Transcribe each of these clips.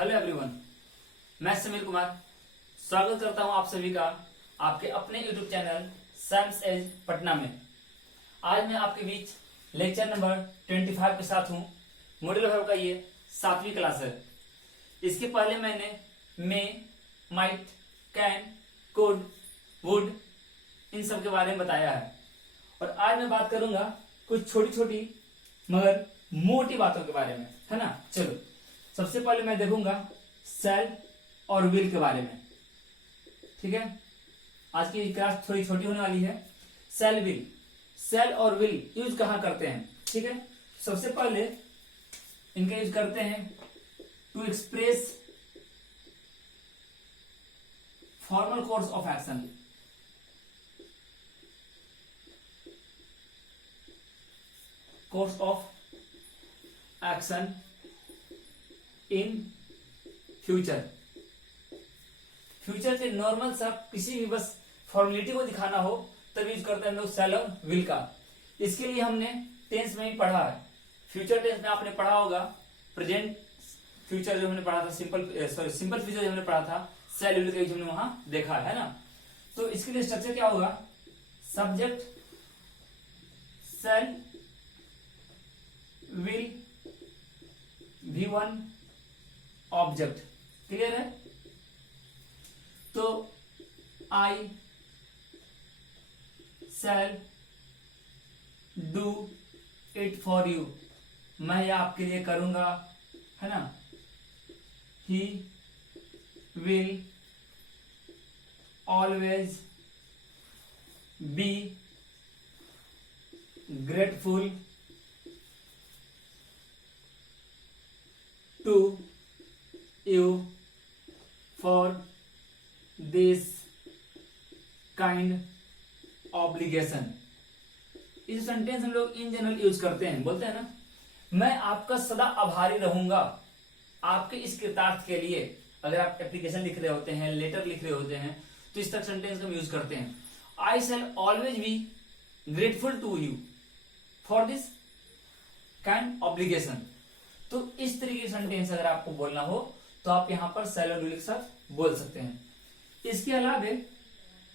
Hello everyone, मैं समीर कुमार स्वागत करता हूं आप सभी का आपके अपने YouTube channel Sams Edge Patna में। आज मैं आपके बीच लेक्चर नंबर 25 के साथ हूं। मॉड्यूल 5 का ये 7वीं क्लास है। इसके पहले मैंने मे, might, can, could, would in सब के बारे में बताया है और आज मैं बात करूंगा कुछ छोटी छोटी मगर मोटी बातों के बारे में, है ना। चलो, सबसे पहले मैं देखूंगा सेल और विल के बारे में। ठीक है, आज की क्लास थोड़ी छोटी होने वाली है। सेल विल, सेल और विल यूज कहां करते हैं? ठीक है, सबसे पहले इनका यूज करते हैं to express formal course of action. Course of action in future. Future के नॉर्मल सा किसी भी बस फॉर्मेलिटी को दिखाना हो तब यूज करते हैं हम लोग सेल और विल का। इसके लिए हमने टेंस में ही पढ़ा है। फ्यूचर टेंस में आपने पढ़ा होगा, प्रेजेंट फ्यूचर जो हमने पढ़ा था, सिंपल फ्यूचर जो हमने पढ़ा था, सेल विल का यूज हमने वहां देखा है ना। तो इसके लिए स्ट्रक्चर क्या होगा? Subject shall will V1 object. Clear है? तो I shall do it for you, मैं यह आपके लिए करूंगा, है ना। He will always be grateful to you for this kind obligation। इस सेंटेंस हम लोग इन जनरल यूज करते हैं, बोलते हैं ना, मैं आपका सदा आभारी रहूंगा आपके इस कृतार्थ के लिए। अगर आप एप्लीकेशन लिख रहे होते हैं, लेटर लिख रहे होते हैं, तो इस तरह सेंटेंस हम यूज करते हैं। I shall always be grateful to you for this kind obligation. तो इस तरीके के सेंटेंस अगर आपको बोलना हो तो आप यहां पर शैल और विल के साथ बोल सकते हैं। इसके अलावे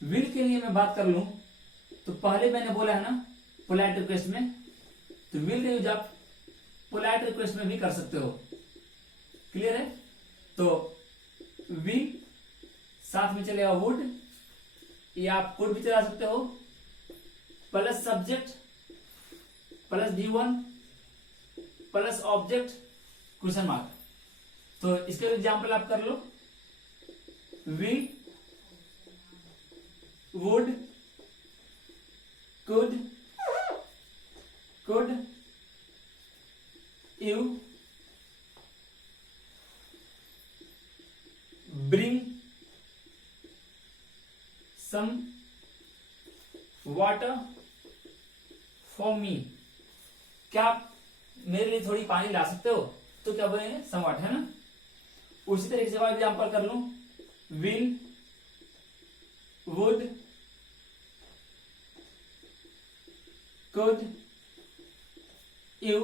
विल के लिए मैं बात कर लूं तो पहले मैंने बोला है ना पोलाइट रिक्वेस्ट में, तो विल का यूज आप पोलाइट रिक्वेस्ट में भी कर सकते हो। क्लियर है? तो विल साथ में चलेगा वुड, या आप कुड भी चला सकते हो, plus subject plus V1 plus object question mark. तो इसके एग्जाम्पल आप कर लो, we would could you bring some water for me. क्या आप मेरे लिए थोड़ी पानी ला सकते हो? तो क्या बोलेंगे? सम वाटर, है ना। उसी तरीके से एग्जाम्पल कर लूं, will would could you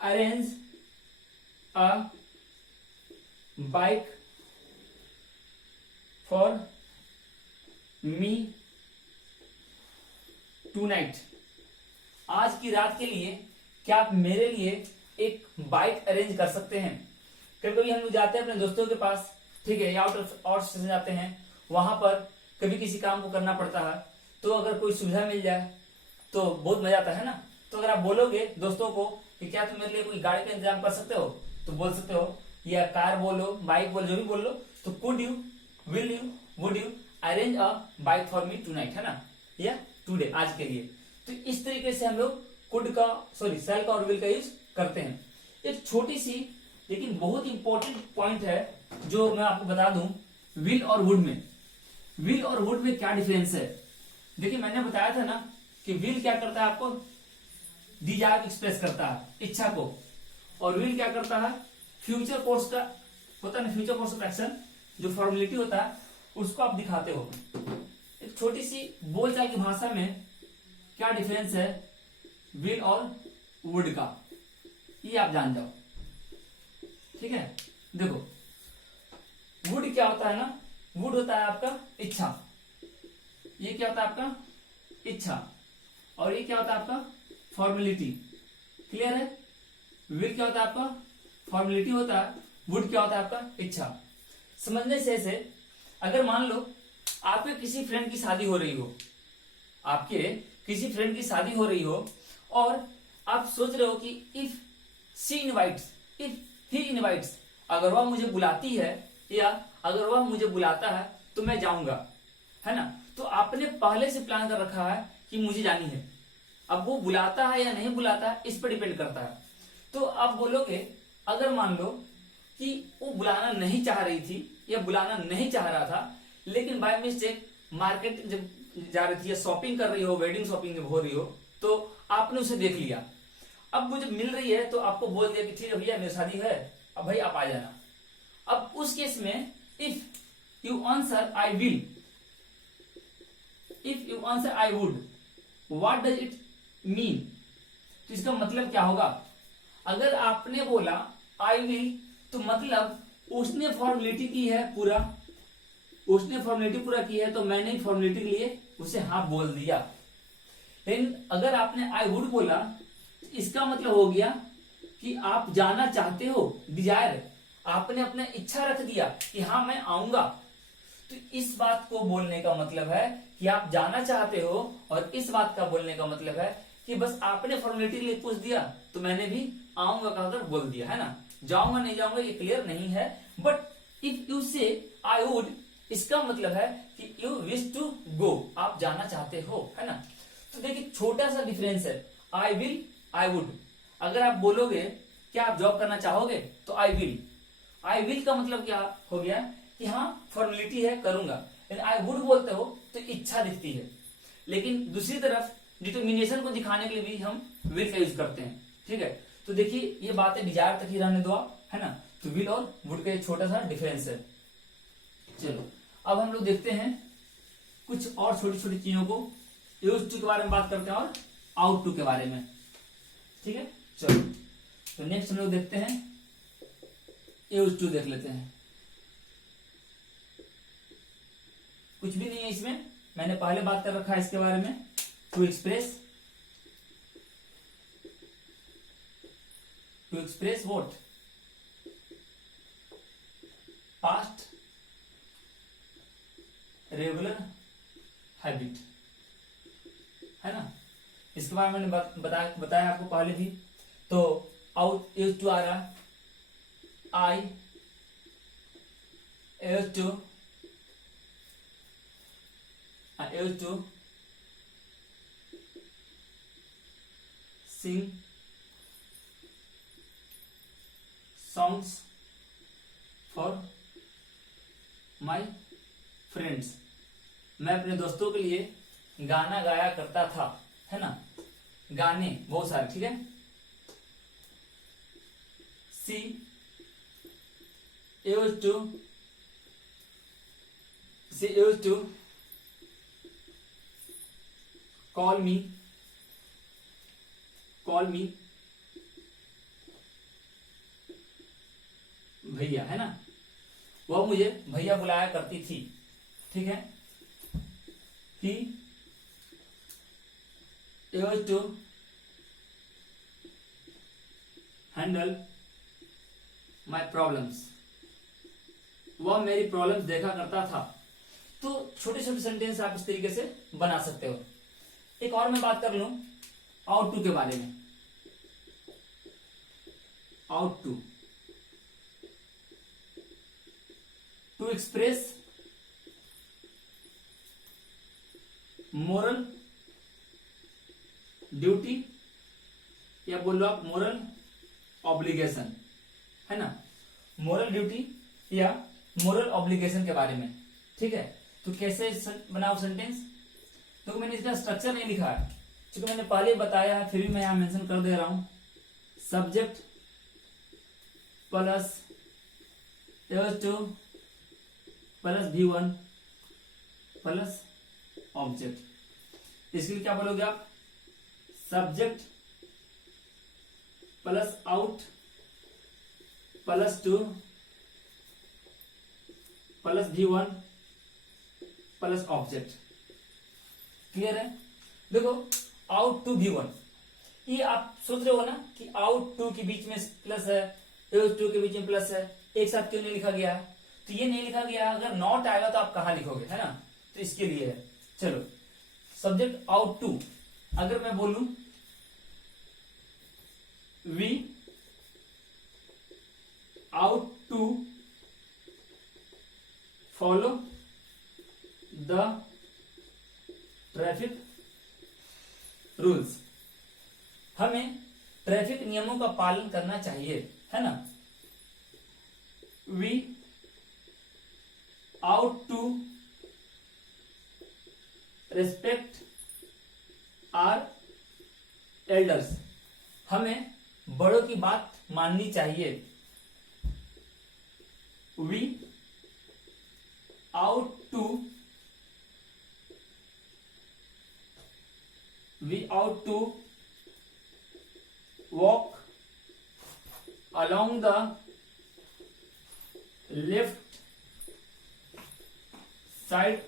arrange a bike for me tonight. आज की रात के लिए क्या आप मेरे लिए एक बाइक अरेंज कर सकते हैं? कभी कभी हम लोग जाते हैं अपने दोस्तों के पास, ठीक है, या आउट स्टेशन जाते हैं, वहां पर कभी किसी काम को करना पड़ता है, तो अगर कोई सुविधा मिल जाए तो बहुत मजा आता है ना। तो अगर आप बोलोगे दोस्तों को कि क्या तुम मेरे लिए कोई गाड़ी का इंतजाम कर सकते हो, तो बोल सकते हो, या कार बोलो, बाइक बोलो, जो भी बोल लो, तो could you, will you, would you arrange a bike for me tonight, है ना, या टुडे, आज के लिए। तो इस तरीके से हम लोग कुड का सेल का और विल का यूज करते हैं। एक छोटी सी लेकिन बहुत इंपॉर्टेंट पॉइंट है जो मैं आपको बता दूं, विल और वुड में। विल और वुड में क्या डिफरेंस है? देखिए, मैंने बताया था ना कि विल क्या करता है, आपको डिजायर एक्सप्रेस करता है, इच्छा को, और विल क्या करता है, फ्यूचर कोर्स का होता है ना, फ्यूचर कोर्स ऑफ एक्शन, जो फॉर्मेलिटी होता है उसको आप दिखाते हो। एक छोटी सी बोलचाल की भाषा में क्या डिफरेंस है विल और वुड का, ये आप जान जाओ। ठीक है, देखो वुड क्या होता है ना, वुड होता है आपका इच्छा, ये क्या होता है आपका इच्छा, और ये क्या होता है आपका फॉर्मेलिटी। क्लियर है, विल क्या होता है आपका फॉर्मेलिटी होता है, वुड क्या होता है आपका इच्छा। समझने से ऐसे, अगर मान लो आपके किसी फ्रेंड की शादी हो रही हो, आपके किसी फ्रेंड की शादी हो रही हो, और आप सोच रहे हो कि if she invites, if he invites, अगर वह मुझे बुलाती है या अगर वह मुझे बुलाता है तो मैं जाऊंगा, है ना। तो आपने पहले से प्लान कर रखा है कि मुझे जानी है। अब वो बुलाता है या नहीं बुलाता है इस पर डिपेंड करता है। तो आप बोलोगे, अगर मान लो कि वो बुलाना नहीं चाह रही थी या बुलाना नहीं चाह रहा था, लेकिन बाय मिस्टेक मार्केट जब जा रही थी या शॉपिंग कर रही हो, वेडिंग शॉपिंग जब हो रही हो, तो आपने उसे देख लिया। अब वो जब मिल रही है तो आपको बोल दिया कि ठीक है भैया मेरी शादी है, अब भाई आप आ जाना। अब उस केस में if you answer I will, if you answer I would, what does it mean? तो इसका मतलब क्या होगा? अगर आपने बोला आई विल, तो मतलब उसने फॉर्मेलिटी की है पूरा, उसने फॉर्मेलिटी पूरा की है, तो मैंने फॉर्मेलिटी के लिए उसे हाँ बोल दिया। लेकिन अगर आपने आई वुड बोला, तो इसका मतलब हो गया कि आप जाना चाहते हो, डिजायर, आपने अपना इच्छा रख दिया कि हाँ मैं आऊंगा। तो इस बात को बोलने का मतलब है कि आप जाना चाहते हो, और इस बात का बोलने का मतलब है कि बस आपने फॉर्मेलिटी के लिए पूछ दिया तो मैंने भी आऊंगा कहकर बोल दिया, है ना। जाऊंगा नहीं जाऊंगा ये क्लियर नहीं है। बट इफ यू से आई वुड, इसका मतलब है कि यू विश टू गो, आप जाना चाहते हो, है ना। तो देखिए छोटा सा डिफरेंस है, आई विल आई वुड। अगर आप बोलोगे क्या आप जॉब करना चाहोगे, तो आई विल, आई विल का मतलब क्या हो गया कि हाँ फॉर्मेलिटी है करूंगा। लेकिन आई वुड बोलते हो तो इच्छा दिखती है। लेकिन दूसरी तरफ डिटर्मिनेशन को दिखाने के लिए भी हम विल का यूज करते हैं, ठीक है। तो देखिए ये बातें डिजायर तक ही रहने दो आप, है ना। तो विल और वुड का छोटा सा डिफरेंस है। चलो अब हम लोग देखते हैं कुछ और छोटी छोटी चीजों को, यूज टू के बारे में बात करते हैं और आउट टू के बारे में, ठीक है। चलो तो नेक्स्ट हम लोग देखते हैं यूज टू, देख लेते हैं। कुछ भी नहीं है इसमें, मैंने पहले बात कर रखा है इसके बारे में। To express, to express what? Past regular habit, है ना। इसके बारे में मैंने बताया आपको पहले भी। तो आउट यूज टू आ रहा, I use to, I used to sing songs for my friends. मैं अपने दोस्तों के लिए गाना गाया करता था, है ना। गाने बहुत सारे, ठीक है। She used to call me भैया, है ना। वह मुझे भैया बुलाया करती थी, ठीक है। He used to handle my problems, वह मेरी प्रॉब्लम्स देखा करता था। तो छोटे छोटे सेंटेंस आप इस तरीके से बना सकते हो। एक और मैं बात कर लूं आउट टू के बारे में। Ought to, to express moral duty, या बोलो आप मोरल ऑब्लिगेशन, है ना। मोरल ड्यूटी या मोरल ऑब्लिगेशन के बारे में, ठीक है। तो कैसे बनाओ सेंटेंस? तो मैंने इसका स्ट्रक्चर नहीं लिखा है क्योंकि मैंने पहले बताया है, फिर भी मैं यहां मेंशन कर दे रहा हूं। Subject plus two plus V1 plus object. इसके लिए क्या बोलोगे आप? Subject plus out +2 plus V1 plus object. Clear है? देखो out to V1, ये आप सोच रहे हो ना कि out to के बीच में प्लस है, AO2 के बीच में प्लस है, एक साथ क्यों नहीं लिखा गया है? तो ये नहीं लिखा गया, अगर नॉट आएगा तो आप कहाँ लिखोगे, है ना? तो इसके लिए है। चलो सब्जेक्ट आउट टू, अगर मैं बोलूं V out to follow the traffic rules, हमें ट्रैफिक नियमों का पालन करना चाहिए, है ना? We out to respect our elders, हमें बड़ों की बात माननी चाहिए। We out to walk along the left side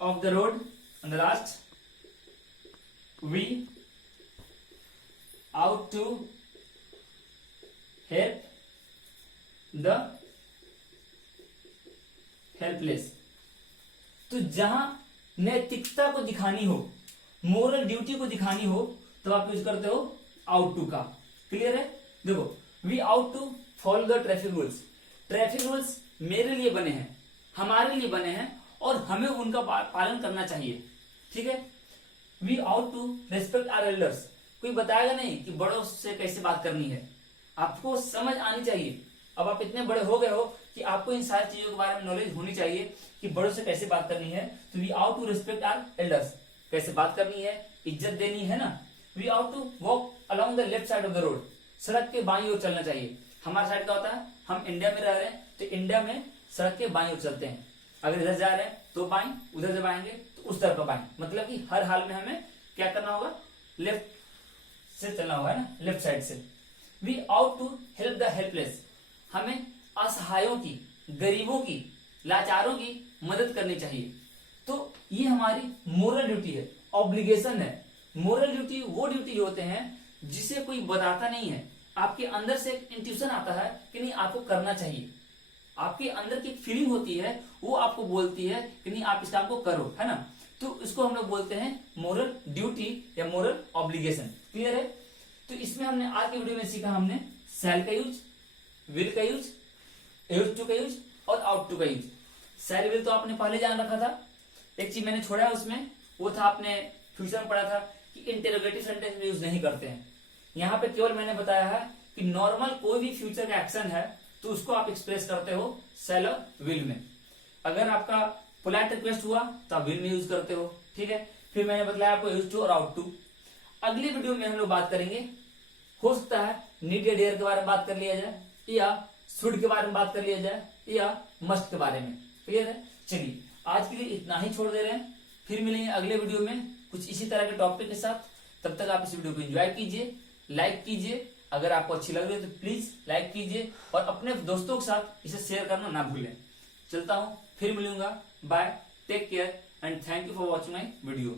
of the road, and the last, we out to help the helpless. तो जहां नैतिकता को दिखानी हो, मोरल ड्यूटी को दिखानी हो, तो आप यूज करते हो आउट टू का। क्लियर है? देखो we ought to follow the traffic rules, traffic rules मेरे लिए बने हैं, हमारे लिए बने हैं और हमें उनका पालन करना चाहिए। ठीक है? We ought to respect our elders, कोई बताएगा नहीं कि बड़ों से कैसे बात करनी है, आपको समझ आनी चाहिए। अब आप इतने बड़े हो गए हो कि आपको इन सारी चीजों के बारे में नॉलेज होनी चाहिए कि बड़ों से कैसे बात करनी है। तो we ought to respect our elders, कैसे बात करनी है, इज्जत देनी है ना। We ought to walk along the left side of the road, सड़क के बाईं ओर चलना चाहिए। हमारा साइड क्या होता है, हम इंडिया में रह रहे हैं तो इंडिया में सड़क के बाईं ओर चलते हैं। अगर इधर जा रहे हैं तो बाईं, उधर जब आएंगे तो उस तरफ का बाईं, मतलब कि हर हाल में हमें क्या करना होगा, लेफ्ट से चलना होगा, है ना, लेफ्ट साइड से। We ought to help the helpless, हमें असहायों की, गरीबों की, लाचारों की मदद करनी चाहिए। तो ये हमारी मोरल ड्यूटी है, ऑब्लिगेशन है। मोरल ड्यूटी वो ड्यूटी होते हैं जिसे कोई बताता नहीं है, आपके अंदर से एक इंट्यूशन आता है कि नहीं आपको करना चाहिए, आपके अंदर की फीलिंग होती है, वो आपको बोलती है कि नहीं आप इस काम को करो, है ना। तो इसको हम लोग बोलते हैं मोरल ड्यूटी या मोरल ऑब्लिगेशन। क्लियर है? तो इसमें हमने आज की वीडियो में सीखा, हमने शैल का यूज, विल का यूज, यूज टू का यूज और आउट टू का यूज। शैल विल तो आपने पहले जान रखा था। एक चीज मैंने छोड़ा उसमें, वो था आपने फ्यूचर में पढ़ा था कि इंटेरोगेटिव सेंटेंस में यूज नहीं करते हैं। यहाँ पे केवल मैंने बताया है कि नॉर्मल कोई भी फ्यूचर का एक्शन है तो उसको आप एक्सप्रेस करते हो शैल और विल में। अगर आपका पोलाइट रिक्वेस्ट हुआ तो आप विल में यूज करते हो। ठीक है? फिर मैंने बताया आपको यूज टू और आउट टू। अगली वीडियो में हम लोग बात करेंगे, हो सकता है नीड या डेयर के बारे में बात कर लिया जाए, या शुड के बारे में बात कर लिया जाए, या मस्ट के बारे में। क्लियर है? चलिए आज के लिए इतना ही छोड़ दे रहे हैं, फिर मिलेंगे अगले वीडियो में कुछ इसी तरह के टॉपिक के साथ। तब तक आप इस वीडियो को एंजॉय कीजिए, लाइक कीजिए, अगर आपको अच्छी लग रही है तो प्लीज लाइक कीजिए और अपने दोस्तों के साथ इसे शेयर करना ना भूलें। चलता हूं, फिर मिलूंगा, bye, take care and thank you for watching my video.